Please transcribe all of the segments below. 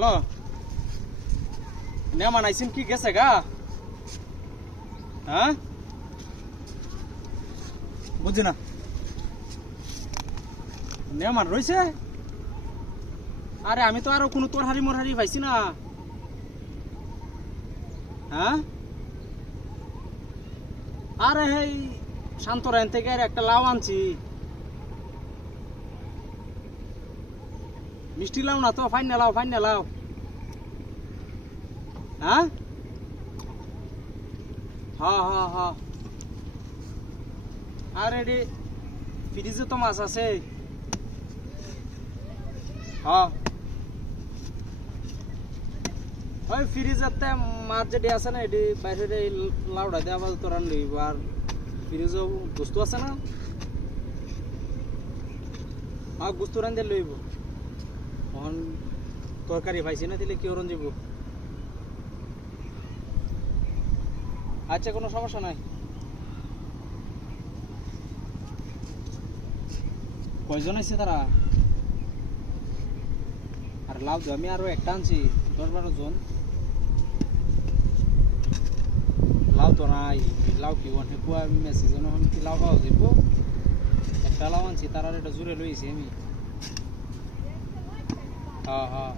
লো নেমান আইসিন কি গেছে গা হ্যাঁ বুঝছি না নেমান রইছে আরে আমি তো আরো কোনো তোর হারি মোর হারি পাইছি না হ্যাঁ আরে হেই শান্তরায়ন থেকে একটা লাউ আনছি মিষ্টি লাউ না তো ফাইন লাউ হ্যাঁ হ্যাঁ আরে রে ফ্রিজে তো মাছ আছে হ্যাঁ ওই ফ্রিজেতে মাছ যেটি আছে না এটি বাইরে লাউডা দিয়ে আবার তো রান লইব আর ফ্রিজও বস্তু আছে না আর বস্তু রান দিয়ে লইব তখন তরকারি পাইছি না দিলে কি ওরন যাব আচ্ছা কোনো সমস্যা নাই কয়জন আছে তারা আর লাউ আমি আরো একটা আনছি 10-12 জন লাউ তো নাই লাউ কি ওখানে কুয়া মেসেজ এখন কি লাউ পাওয়া যাবো একটা লাউ আনছি তারা এটা জুড়ে লইছি আমি হ্যাঁ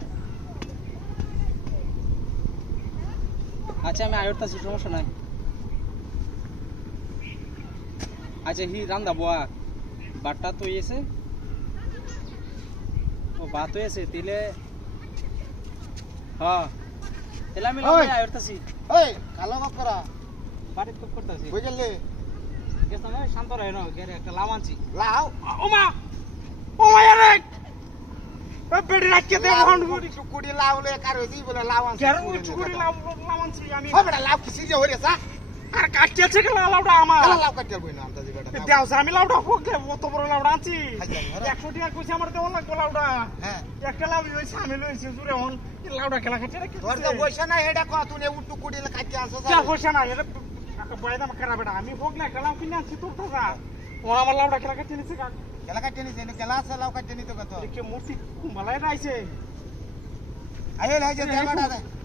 আচ্ছা আমি আয়রতাছি সমস্যা নাই আচ্ছা হি রান্দা বোয়া বাটটা তো এসে ও বাত হয়েছে তিলে হ্যাঁ তাহলে আমি লাউ আয়রতাছি এই কালো কাপ করা বাড়িতে কুক করতেছি বুঝলি গেছ না শান্ত রহে না গেরে একটা লাউ আনছি লাউ ওমা আরে বেড়ি রাখকে দে বহন কুড়ি কুড়ি লাউ লে কার হইছি বলে লাউ আনছি কেন চুকুরি লাউ আনছি আমি ও বেটা লাউ কিসি যে হইরেছা আর কাটছে কি লাউটা আমার কালা লাউ কাটতে বই না আমতা দি বেটা দেও আমি লাউটা ফোকে অত বড় লাউটা আনছি 100 টাকা কইছে আমার দেওয়া লাগবে লাউটা হ্যাঁ একটা লাউ হইছে আমি লইছি জুরে হন লাউটা খেলা কাটছে রে তোর তো পয়সা নাই হেডা কো তুই উট্টু কুড়ি লে কাটতে আনছ যা পয়সা নাই এটা বাইদা মারা বেটা আমি ফোক না লাউ কিনে আনছি তোর তো যা ওরা আমার লাউটা খেলা কাটছে নিছে কা কেলা কাটতে নিছে কেলা আছে লাউ কাটতে নিতো কত দেখে মূর্তি কুম্বালাই রাইছে আইল হাই যে দেবাটা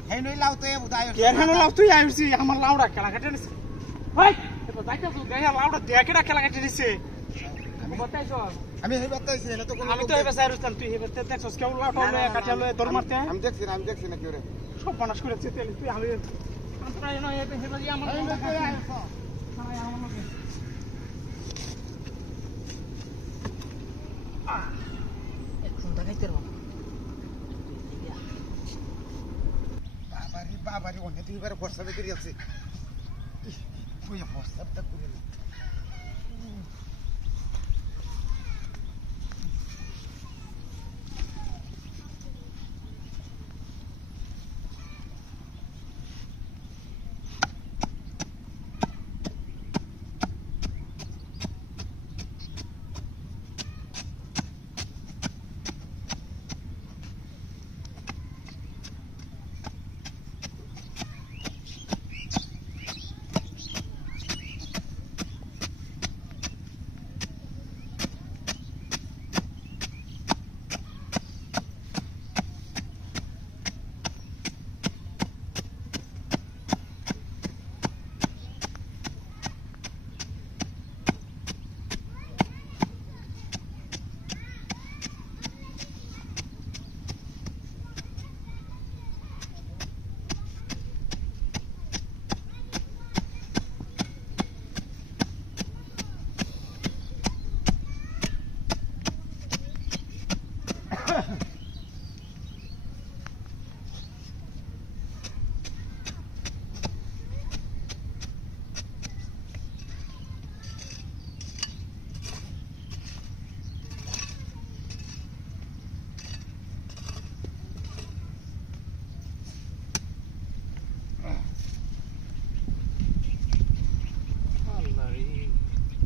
হেই নই লাউ তো এ বুদাই কেন লাউ তুই আইছি আমার লাউটা খেলা কাটছে নিছে ভাই তো যাইতা তুই গায়া লাউটা দেখেটা খেলা কাটছে নিছে আমি বতাইছো আমি হেই বতাইছি না তো আমি তো এবার সাইরুস্তান তুই এবার দেখছস কেউ লাউটা লয়ে কাটছে লয়ে দর মারতে আমি দেখছি না কি রে সব বানাস করেছে তেল তুই আমি আন্তরাই নয় এটা হেবাজি আমার বাবারি অনেক দুইবার বর্ষা বেরিয়ে আছে তুই বর্ষাটা করে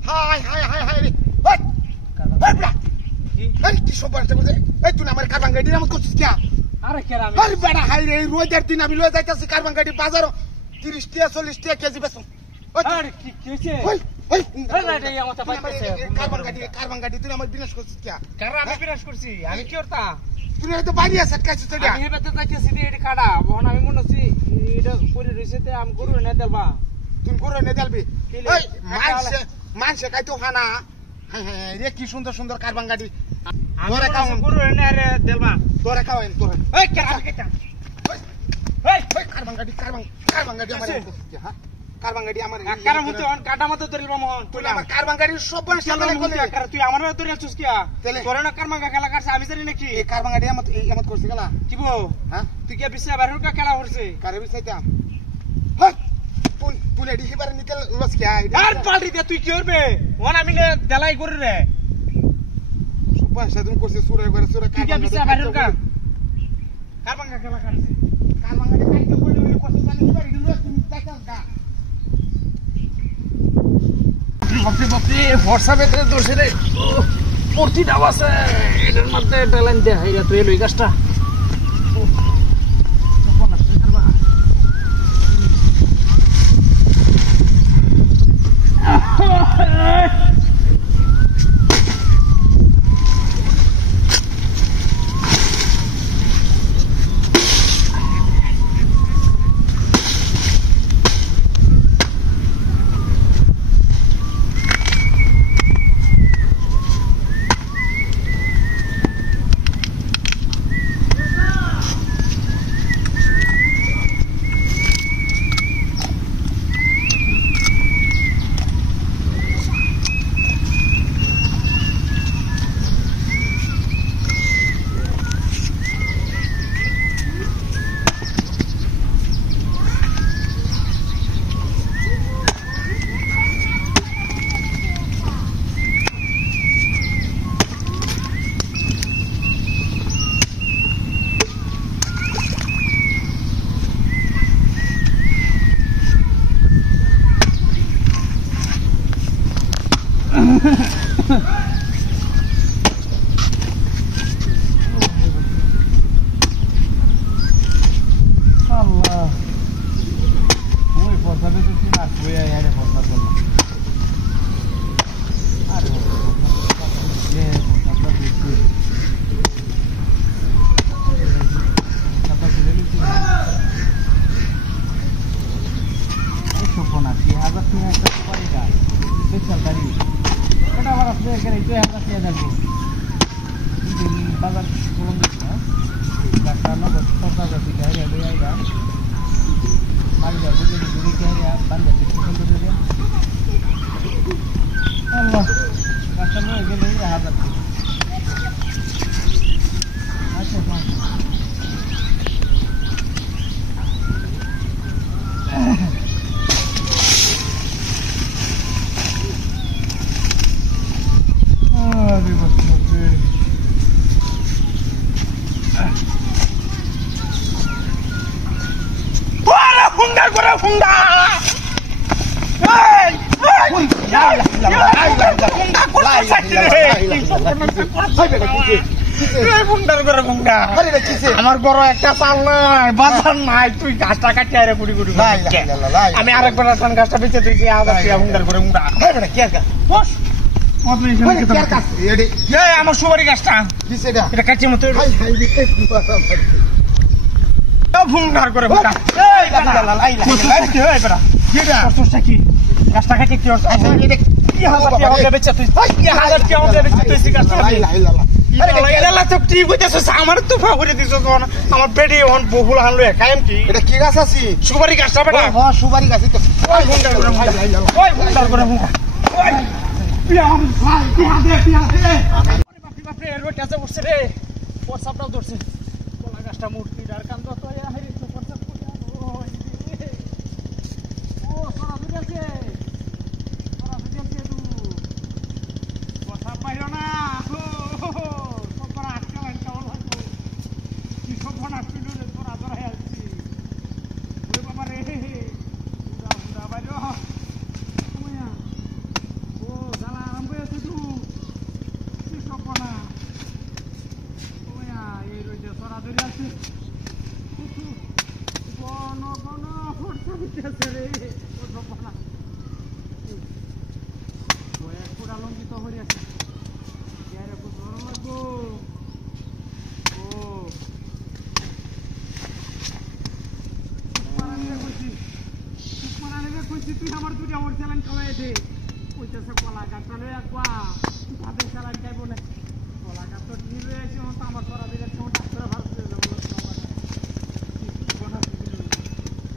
হাই হাই হাই হাই রে ওই ওই বড়া এই কি সব বাড়তে বলছে এই তুই আমার কারবান গাড়ি নাম করছিস কি আরে কেরা আমি আরে বড়া হাই রে রোজার দিন আমি লয়ে যাইতাছি কারবান গাড়ি বাজারও 30 টাকা 40 টাকা কেজি বেচুম আরে কি হইছে ওই ওই আরে এই আমার বাইতেছে কারবান গাড়ি তুই আমার বিনাশ করছিস কি কারণ আমি বিনাশ করছি আমি কি করতা তুই তো বাইরে আছে কাছে তো আমি হেবে তো তাকিয়েছি এটি কাটা বহন আমি মনে হচ্ছি এটা পরে রয়েছে তে আমি গরু এনে দেবা তুই করে নে দেলবি এই মানছে কাই তো খানা হ্যাঁ রে কি সুন্দর সুন্দর কারবাং গাড়ি তোরে কাম গরু এনে রে দেলবা তোরে খাওয়াইন তোরে এই কেটা কেটা এই কারবাং গাড়ি আমার হ্যাঁ কারবাং গাড়ি আমার আকার মতে অন কাটা মতে ধরিবা মোহন তুই আমার কারবাং গাড়ি সব বড় সামনে করলি আকার তুই আমারে ধরে চুস কিয়া তোরে না কারমাঙ্গা খেলা করছ আমি জানি নাকি এই কারবাং গাড়ি আমার করছিস গলা কি বো হ্যাঁ তুই কি বিছে বাহির কা খেলা করছিস কারে বিছাইতাম হ্যাঁ তুই এডি হিবার নিতে লস কিয়া আর পাল্টি দে তুই কি করবে ওন আমি নে দেলাই করি রে সব সাধন করছিস সুরে করে সুরে তুই কি বিছে বাহির কা কারমাঙ্গা খেলা করছিস কারবাং গাড়ি কাইতে কইলি কত জানি হিবার গিলো তুমি দেখাস গা বাপরে ফর্সা ভেতরে দোষে রে পড়তি দাও আছে এটার মধ্যে টেলেন দে হাইরা তুই লই গাছটা Allah. Muy forza de tu na cuia ya de forza con. Are ye forza de tu. Capaz de ver tu. Eso pon aquí, haga tu esta cualidad. Special tari. Kada varas de que itu haga sia dalbo. Ini bazar kolom itu. Karena forza de tu ya de ya. Allah customer ke liye हालत अच्छा अभी बस Funda gora funda. Hey! আমার বড় একটা চাল নাই বাজার নাই তুই গাছটা কাটি আরে কুড়ি কুড়ি আমি আরেকবার গাছটা বেঁচে তুই হুন্ডার করে মুন্ডা আমার সুপারি গাছটা এটা কাটিয়ে মতো ভুঙ্গার করে গাছটা কাটি কি আমার তো ফাঁকুরে দিছ আমার পেটে বহুল হানলো খাইম কি এটা কি গাছ আছে সুপারি গাছটা বেটা সুপারি গাছ তো উঠছে রে পরসাপটাও ধরছে কলা গাছটা মূর্তি আর কান্দ তো কইছি তোমার আগে কইছি তুই আমার দুটা ওর চ্যালেঞ্জ খাওয়াই দে কইতেছে কলা গাছটা লয়ে একবা ভাবে চ্যালেঞ্জ খাইবো না কলা গাছ তো নিয়ে এসে তো আমার করা দিলে তোমার ডাক্তার ভারতে যাবো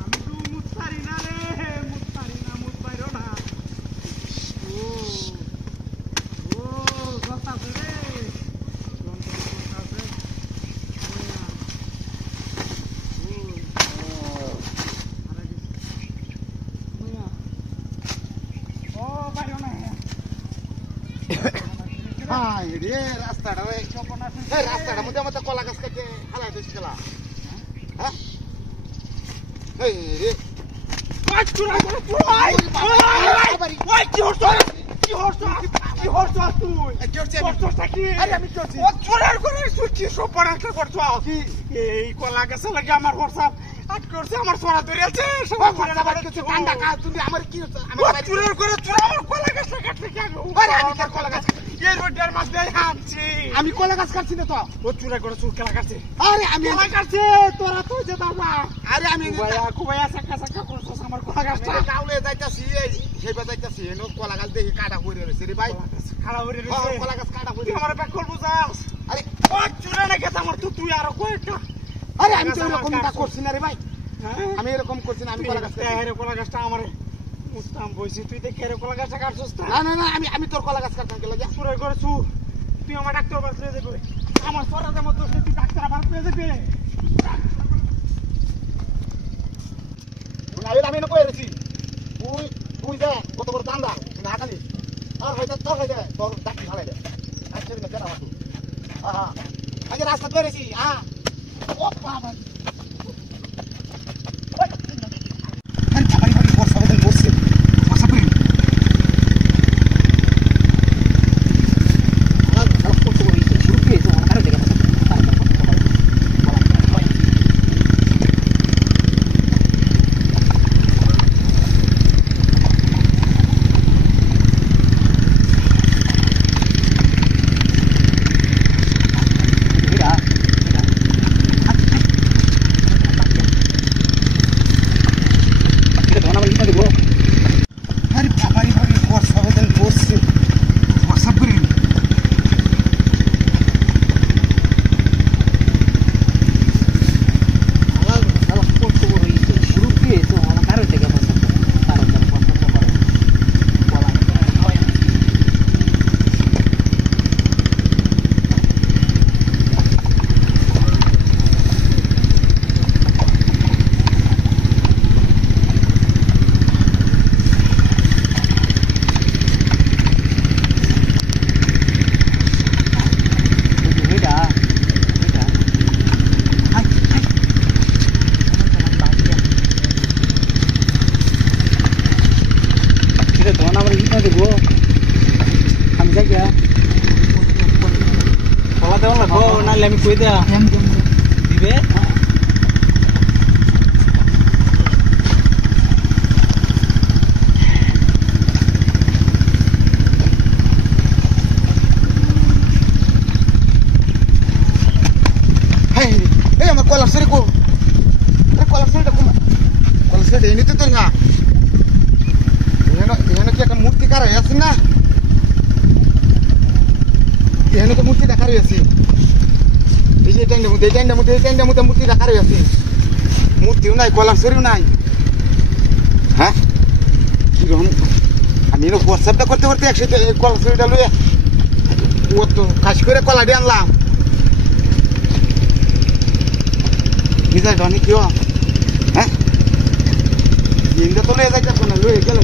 আমি তো মুস্তারি না রে মুস্তারি না মুস্তাইরো না ও ও কথা রে হাই রে রাস্তাটা রে এই রাস্তাটার মধ্যে আমাদের কলা গাছ কেটে হালাই দিস খেলা হ্যাঁ এই রে এই কলা গাছে লাগে আমার হোয়াটসঅ্যাপ আটকে করছে আমার সোনা ধরে আছে সবাই ঠান্ডা কা তুমি আমার কি চুরের করে চুরা আমার কলা গাছে কাটতে কেন কলা গাছ এই রোডের মাঝে হাঁটছি আমি কলা গাছ কাটছি না তো ও চুরা করে চুর খেলা কাটছে আরে আমি খেলা কাটছে তোরা তো যে বাবা আরে আমি কুবাইয়া সাকা সাকা করছস আমার কলা গাছটা গাউলে যাইতাছি সেইবা যাইতাছি এনো কলা গাছ দেখি কাটা হইরে রইছে রে ভাই খাড়া হইরে রইছে কলা গাছ কাটা হইরে তুই আমার ব্যাক করব যাস আরে ও চুরা না গেছে আমার তো তুই আর কয়টা আরে আমি তো এরকমটা করছি না রে ভাই আমি এরকম করছি না আমি কলা গাছ এর কলা গাছটা আমার মুস্তাম বইছি তুই দেখে এর কলা গাছটা কাটছস না না না আমি তোর কলা গাছ কাটতাম কে লাগা চুরা করে চুর তুই আমার ডাক্তার বাস লয়ে যাবে আমার সরাদের মধ্যে তুই ডাক্তার বাস লয়ে যাবে আমি না কইরেছি তুই যা কত বড় দান্দা না হাতালি আর হইতা তোর হইতা তোর ডাক্তার ভালাই দে আচ্ছা না কেন আমার আগে রাস্তা কইরেছি হ্যাঁ ও বাবা আমি যাই কলা দেওয়া লাগবো নাহলে আমি কই দেয়া দিবে এই আমার কলা সরি কো কলা সরিটা কো কলা সরি এনে তো না এখানে কি একটা মূর্তি কার আছে না এখানে তো মূর্তি দেখা রয়েছে এই যে টাইমটা মূর্তি দেখা রয়েছে মূর্তিও নাই কলার শরীও নাই হ্যাঁ কিরকম আমি হোয়াটসঅ্যাপটা করতে করতে একসাথে কলার শরীরটা লইয়া ও তো কাজ করে কলা দিয়ে আনলাম কি যাই ধনী কেউ হ্যাঁ তো লয়ে যাইতে না লয়ে গেল